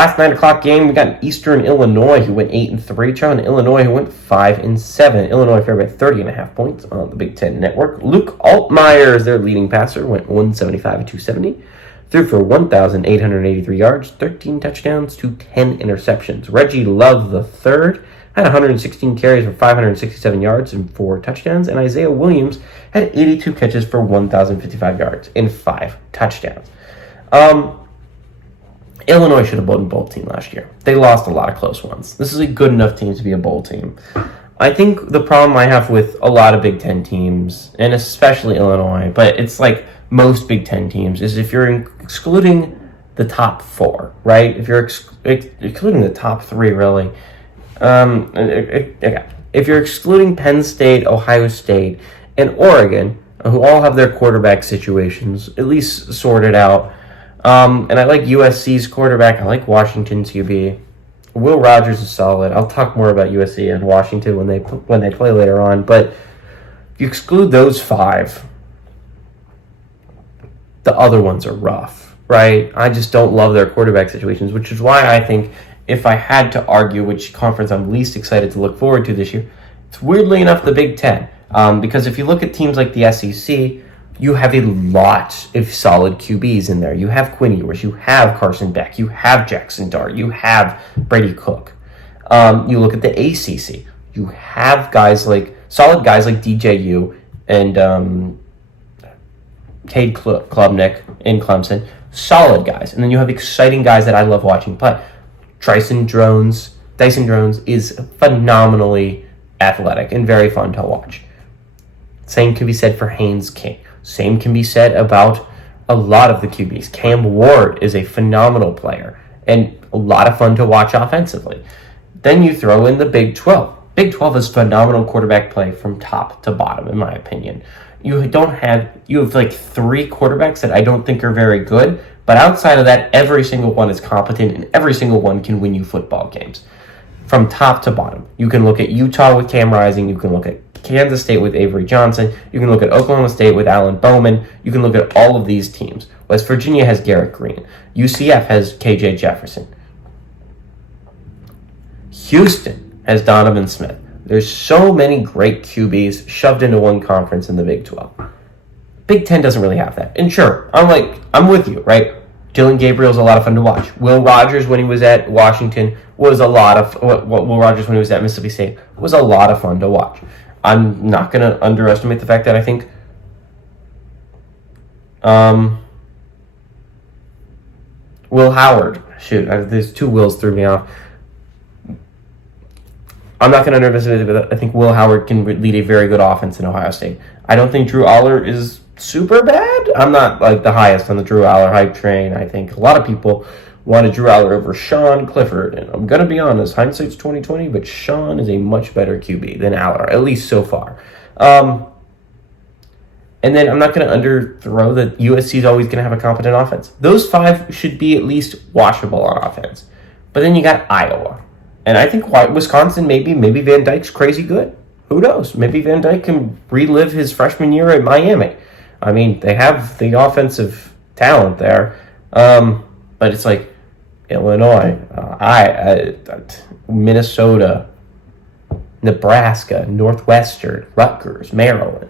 Last 9 o'clock game, we got Eastern Illinois, who went 8-3. Charlotte, Illinois, who went 5-7. Illinois favored by 30.5 points on the Big Ten Network. Luke Altmaier is their leading passer, went 175 and 270. Threw for 1,883 yards, 13 touchdowns to 10 interceptions. Reggie Love III had 116 carries for 567 yards and 4 touchdowns. And Isaiah Williams had 82 catches for 1,055 yards and 5 touchdowns. Illinois should have been a bowl team last year. They lost a lot of close ones. This is a good enough team to be a bowl team. I think the problem I have with a lot of Big Ten teams, and especially Illinois, but it's like most Big Ten teams, is if you're excluding the top 4, right? If you're excluding the top 3, really. If you're excluding Penn State, Ohio State, and Oregon, who all have their quarterback situations at least sorted out, and I like USC's quarterback. I like Washington's QB. Will Rogers is solid. I'll talk more about USC and Washington when they play later on. But if you exclude those 5, the other ones are rough, right? I just don't love their quarterback situations, which is why I think if I had to argue which conference I'm least excited to look forward to this year, it's weirdly enough the Big Ten. Because if you look at teams like the SEC, you have a lot of solid QBs in there. You have Quinn Ewers, you have Carson Beck, you have Jackson Dart, you have Brady Cook. You look at the ACC, you have solid guys like DJU and Cade Klubnik in Clemson. Solid guys. And then you have exciting guys that I love watching play. Dyson Drones is phenomenally athletic and very fun to watch. Same can be said for Haynes King. Same can be said about a lot of the QBs. Cam Ward is a phenomenal player and a lot of fun to watch offensively. Then you throw in the Big 12. Big 12 is phenomenal quarterback play from top to bottom, in my opinion. You have like 3 quarterbacks that I don't think are very good, but outside of that, every single one is competent and every single one can win you football games. From top to bottom. You can look at Utah with Cam Rising, you can look at Kansas State with Avery Johnson. You can look at Oklahoma State with Alan Bowman. You can look at all of these teams. West Virginia has Garrett Green. UCF has KJ Jefferson. Houston has Donovan Smith. There's so many great QBs shoved into one conference in the Big 12. Big 10 doesn't really have that. And sure, I'm with you, right? Dylan Gabriel's a lot of fun to watch. Will Rogers, when he was at Washington, was a lot of... Will Rogers, when he was at Mississippi State, was a lot of fun to watch. I'm not going to underestimate the fact that I think Will Howard. There's 2 Wills threw me off. I'm not going to underestimate it, but I think Will Howard can lead a very good offense in Ohio State. I don't think Drew Aller is super bad. I'm not like the highest on the Drew Aller hype train. I think a lot of people wanted Drew Aller over Sean Clifford, and I'm going to be honest, hindsight's 2020, but Sean is a much better QB than Aller, at least so far. And then I'm not going to underthrow that USC is always going to have a competent offense. Those 5 should be at least watchable on offense. But then you got Iowa. And I think Wisconsin, maybe Van Dyke's crazy good. Who knows? Maybe Van Dyke can relive his freshman year at Miami. I mean, they have the offensive talent there. But it's like Illinois, Minnesota, Nebraska, Northwestern, Rutgers, Maryland.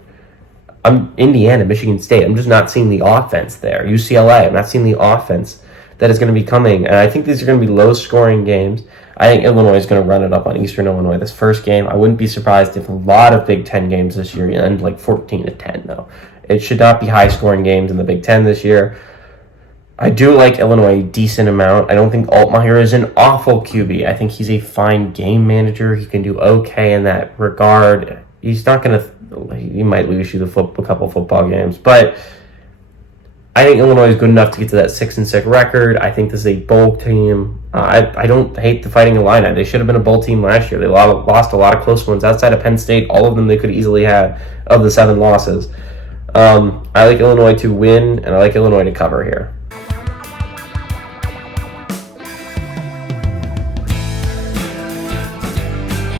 Indiana, Michigan State. I'm just not seeing the offense there. UCLA, I'm not seeing the offense that is going to be coming. And I think these are going to be low-scoring games. I think Illinois is going to run it up on Eastern Illinois this first game. I wouldn't be surprised if a lot of Big Ten games this year end like 14-10, though. It should not be high-scoring games in the Big Ten this year. I do like Illinois a decent amount. I don't think Altmaier is an awful QB. I think he's a fine game manager. He can do okay in that regard. He's not going to... He might lose you a couple football games, but I think Illinois is good enough to get to that 6-6 record. I think this is a bowl team. I don't hate the Fighting Illini. They should have been a bowl team last year. They lost a lot of close ones outside of Penn State. All of them they could easily have of the 7 losses. I like Illinois to win, and I like Illinois to cover here.